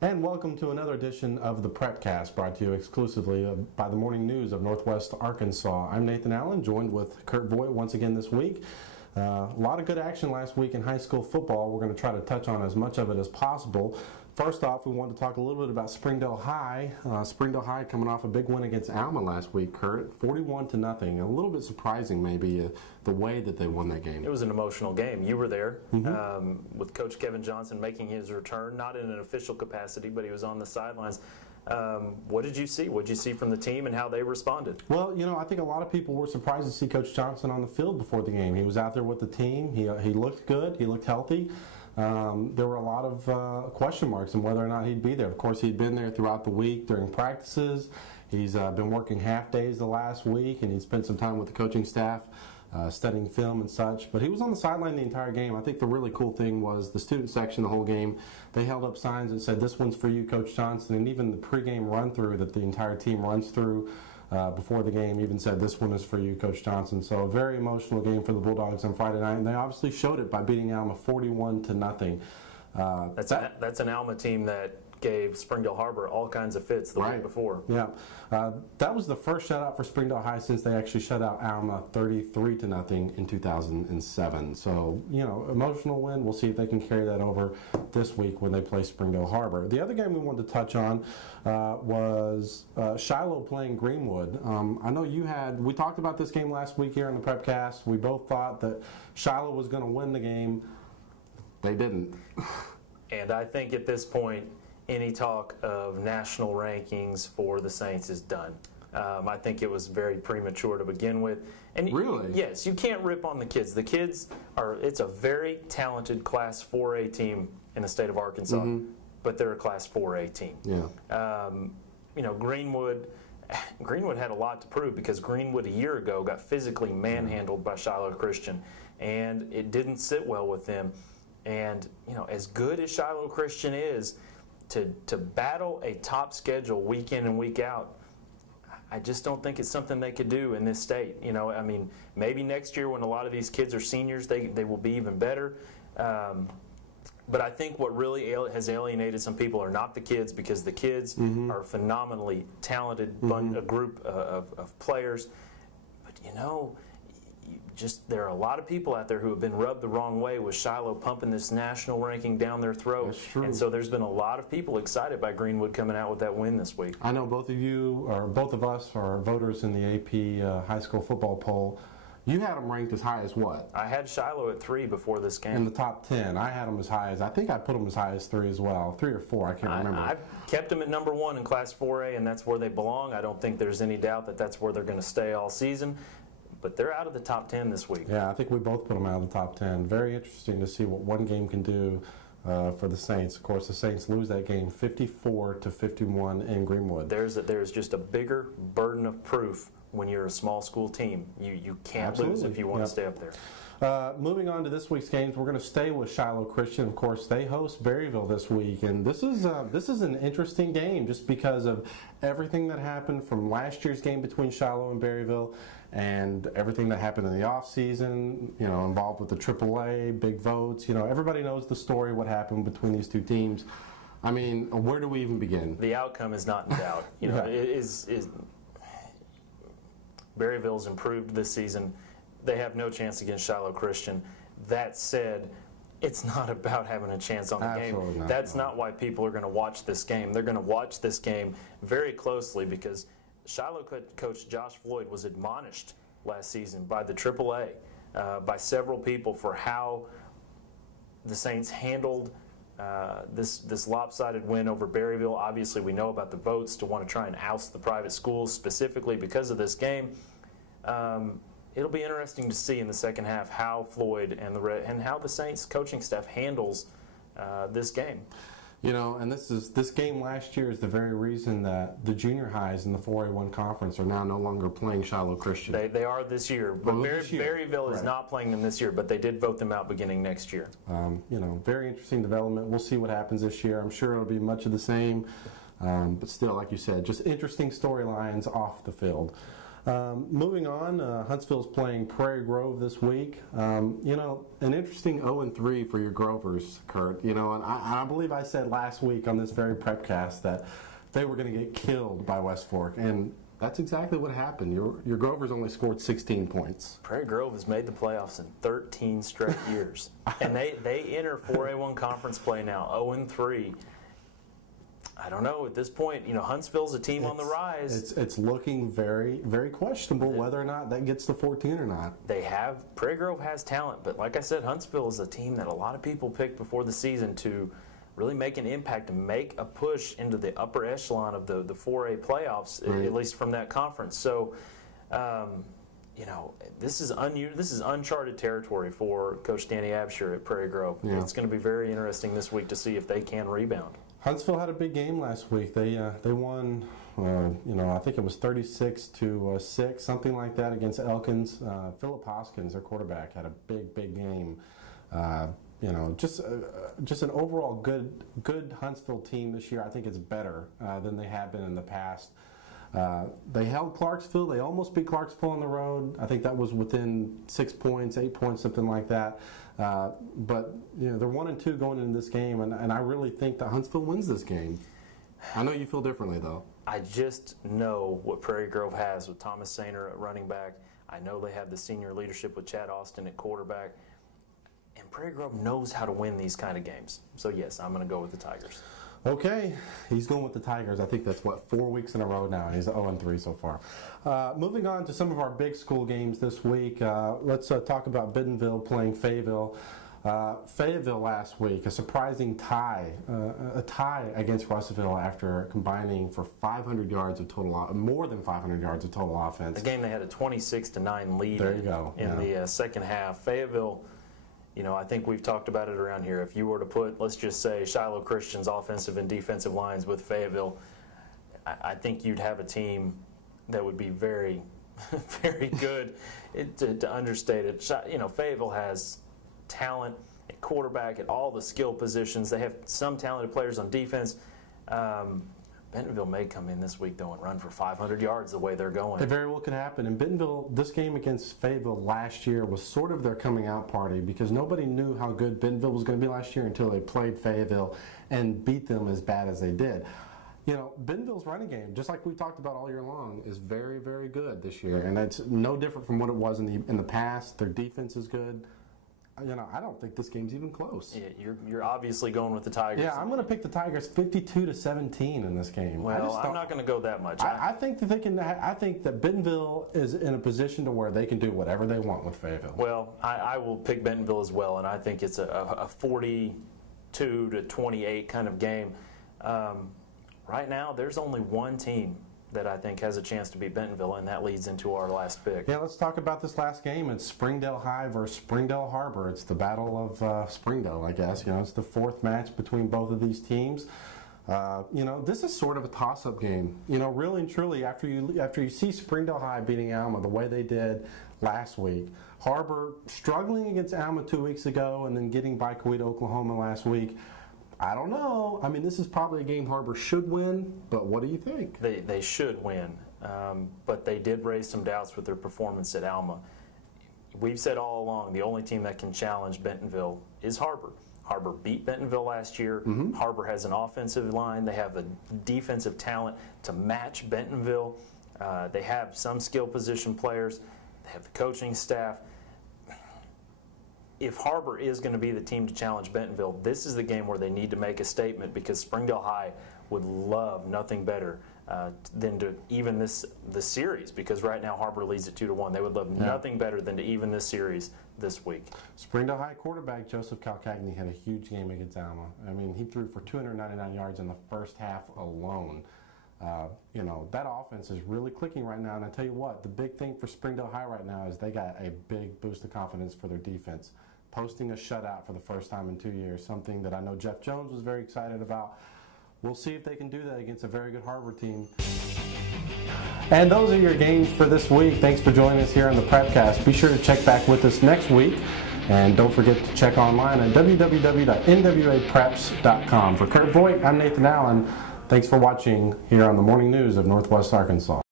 And welcome to another edition of the Prepcast, brought to you exclusively by the Morning News of Northwest Arkansas. I'm Nathan Allen, joined with Kurt Voigt once again this week. A lot of good action last week in high school football. We're going to try to touch on as much of it as possible. First off, we want to talk a little bit about Springdale High. Springdale High coming off a big win against Alma last week, Kurt, 41-0. A little bit surprising, maybe, the way that they won that game. It was an emotional game. You were there with Coach Kevin Johnson making his return, not in an official capacity, but he was on the sidelines. What did you see? What did you see from the team and how they responded? Well, you know, I think a lot of people were surprised to see Coach Johnson on the field before the game. He was out there with the team. He looked good. He looked healthy. There were a lot of question marks on whether or not he'd be there. Of course, he'd been there throughout the week during practices. He's been working half days the last week, and he spent some time with the coaching staff studying film and such. But he was on the sideline the entire game. I think the really cool thing was the student section the whole game. They held up signs that said, "This one's for you, Coach Johnson," and even the pregame run-through that the entire team runs through before the game even said, "This one is for you, Coach Johnson." So a very emotional game for the Bulldogs on Friday night, and they obviously showed it by beating Alma 41-0. That's an Alma team that gave Springdale Harbor all kinds of fits the week before. Yeah, that was the first shutout for Springdale High since they actually shut out Alma 33-0 in 2007. So, you know, emotional win. We'll see if they can carry that over this week when they play Springdale Harbor. The other game we wanted to touch on was Shiloh playing Greenwood. I know we talked about this game last week here on the Prepcast. We both thought that Shiloh was going to win the game. They didn't. And I think at this point, any talk of national rankings for the Saints is done. I think it was very premature to begin with. And really? Yes, you can't rip on the kids. The kids it's a very talented Class 4A team in the state of Arkansas, but they're a Class 4A team. Yeah. You know, Greenwood had a lot to prove because Greenwood a year ago got physically manhandled by Shiloh Christian, and it didn't sit well with them. And, you know, as good as Shiloh Christian is, to battle a top schedule week in and week out, I just don't think it's something they could do in this state. You know, I mean, maybe next year when a lot of these kids are seniors, they will be even better. But I think what really has alienated some people are not the kids, because the kids are a phenomenally talented a group of players. But, you know, there are a lot of people out there who have been rubbed the wrong way with Shiloh pumping this national ranking down their throat. That's true. And so there's been a lot of people excited by Greenwood coming out with that win this week. I know both of us are voters in the AP high school football poll. You had them ranked as high as what? I had Shiloh at 3 before this game. In the top 10. I had them as high as, I think I put them as high as 3 as well. 3 or 4, I can't remember. I've kept them at number 1 in Class 4A, and that's where they belong. I don't think there's any doubt that that's where they're going to stay all season. But they're out of the top 10 this week. Yeah, I think we both put them out of the top 10. Very interesting to see what one game can do for the Saints. Of course, the Saints lose that game 54-51 in Greenwood. There's just a bigger burden of proof when you're a small school team. You can't lose if you want to stay up there. Moving on to this week's games, we're going to stay with Shiloh Christian. Of course, they host Berryville this week, and this is an interesting game just because of everything that happened from last year's game between Shiloh and Berryville, and everything that happened in the off season. You know, involved with the AAA, big votes. You know, everybody knows the story, what happened between these two teams. I mean, where do we even begin? The outcome is not in doubt. You know, Berryville's improved this season. They have no chance against Shiloh Christian. That said, it's not about having a chance on the game. That's not why people are going to watch this game. They're going to watch this game very closely because Shiloh coach Josh Voigt was admonished last season by the AAA, by several people for how the Saints handled this lopsided win over Berryville. Obviously, we know about the votes to want to try and oust the private schools specifically because of this game. It'll be interesting to see in the second half how Floyd and how the Saints coaching staff handles this game. You know, and this game last year is the very reason that the junior highs in the 4A1 conference are now no longer playing Shiloh Christian. They are this year, but Berryville is not playing them this year, but they did vote them out beginning next year. You know, very interesting development. We'll see what happens this year. I'm sure it'll be much of the same, but still, like you said, just interesting storylines off the field. Moving on, Huntsville's playing Prairie Grove this week. An interesting 0-3 for your Grovers, Kurt. And I believe I said last week on this very Prepcast that they were going to get killed by West Fork, and that's exactly what happened. Your Grovers only scored 16 points. Prairie Grove has made the playoffs in 13 straight years, and they enter 4A1 conference play now 0-3. I don't know at this point. Huntsville's a team on the rise. It's looking very, very questionable whether or not that gets to 14 or not. Prairie Grove has talent, but like I said, Huntsville is a team that a lot of people picked before the season to really make an impact and make a push into the upper echelon of the 4A playoffs, right, at least from that conference. So, this is uncharted territory for Coach Danny Absher at Prairie Grove. Yeah. It's going to be very interesting this week to see if they can rebound. Huntsville had a big game last week. They won, I think it was 36-6, something like that, against Elkins. Philip Hoskins, their quarterback, had a big game. Just an overall good Huntsville team this year. I think it's better than they have been in the past. They held Clarksville. They almost beat Clarksville on the road. I think that was within 6 points, 8 points, something like that. But they're 1-2 going into this game, and I really think that Huntsville wins this game. I know you feel differently, though. I just know what Prairie Grove has with Thomas Sainer at running back. I know they have the senior leadership with Chad Austin at quarterback. And Prairie Grove knows how to win these kind of games. So, yes, I'm going to go with the Tigers. Okay, he's going with the Tigers. I think that's, 4 weeks in a row now, and he's 0-3 so far. Moving on to some of our big school games this week, let's talk about Bentonville playing Fayetteville. Fayetteville last week, a surprising tie, a tie against Russellville after combining for 500 yards of total, more than 500 yards of total offense. The game they had a 26-9 lead there you go. in the second half. Fayetteville, I think we've talked about it around here. If you were to put, let's just say, Shiloh Christian's offensive and defensive lines with Fayetteville, I think you'd have a team that would be very, very good. To understate it, Fayetteville has talent at quarterback, at all the skill positions. They have some talented players on defense. Bentonville may come in this week, though, and run for 500 yards the way they're going. It very well could happen. And Bentonville, this game against Fayetteville last year was sort of their coming out party because nobody knew how good Bentonville was going to be last year until they played Fayetteville and beat them as bad as they did. Bentonville's running game, just like we've talked about all year long, is very, very good this year. And it's no different from what it was in the past. Their defense is good. I don't think this game's even close. Yeah, you're obviously going with the Tigers. Yeah, I'm going to pick the Tigers 52-17 in this game. Well, I'm not going to go that much. I think that I think that Bentonville is in a position to where they can do whatever they want with Fayetteville. Well, I will pick Bentonville as well, and I think it's a 42-28 kind of game. Right now, there's only one team that I think has a chance to beat Bentonville, and that leads into our last pick. Yeah, let's talk about this last game. It's Springdale High versus Springdale Harbor. It's the Battle of Springdale, I guess. It's the fourth match between both of these teams. This is sort of a toss-up game. Really and truly, after you see Springdale High beating Alma the way they did last week, Harbor struggling against Alma 2 weeks ago, and then getting by Coweta, Oklahoma last week. I don't know. I mean, this is probably a game Harbor should win, but what do you think? They should win, but they did raise some doubts with their performance at Alma. We've said all along the only team that can challenge Bentonville is Harbor. Harbor beat Bentonville last year. Mm-hmm. Harbor has an offensive line. They have the defensive talent to match Bentonville. They have some skill position players. They have the coaching staff. If Harbor is going to be the team to challenge Bentonville, this is the game where they need to make a statement because Springdale High would love nothing better than to even the series, because right now Harbor leads at 2-1. They would love nothing better than to even this series this week. Springdale High quarterback Joseph Calcagni had a huge game against Alma. I mean, he threw for 299 yards in the first half alone. That offense is really clicking right now, and I tell you what, the big thing for Springdale High right now is they got a big boost of confidence for their defense. Posting a shutout for the first time in 2 years, something that I know Jeff Jones was very excited about. We'll see if they can do that against a very good Harbor team. And those are your games for this week. Thanks for joining us here on the Prepcast. Be sure to check back with us next week. And don't forget to check online at www.nwapreps.com. For Kurt Voigt, I'm Nathan Allen. Thanks for watching here on the Morning News of Northwest Arkansas.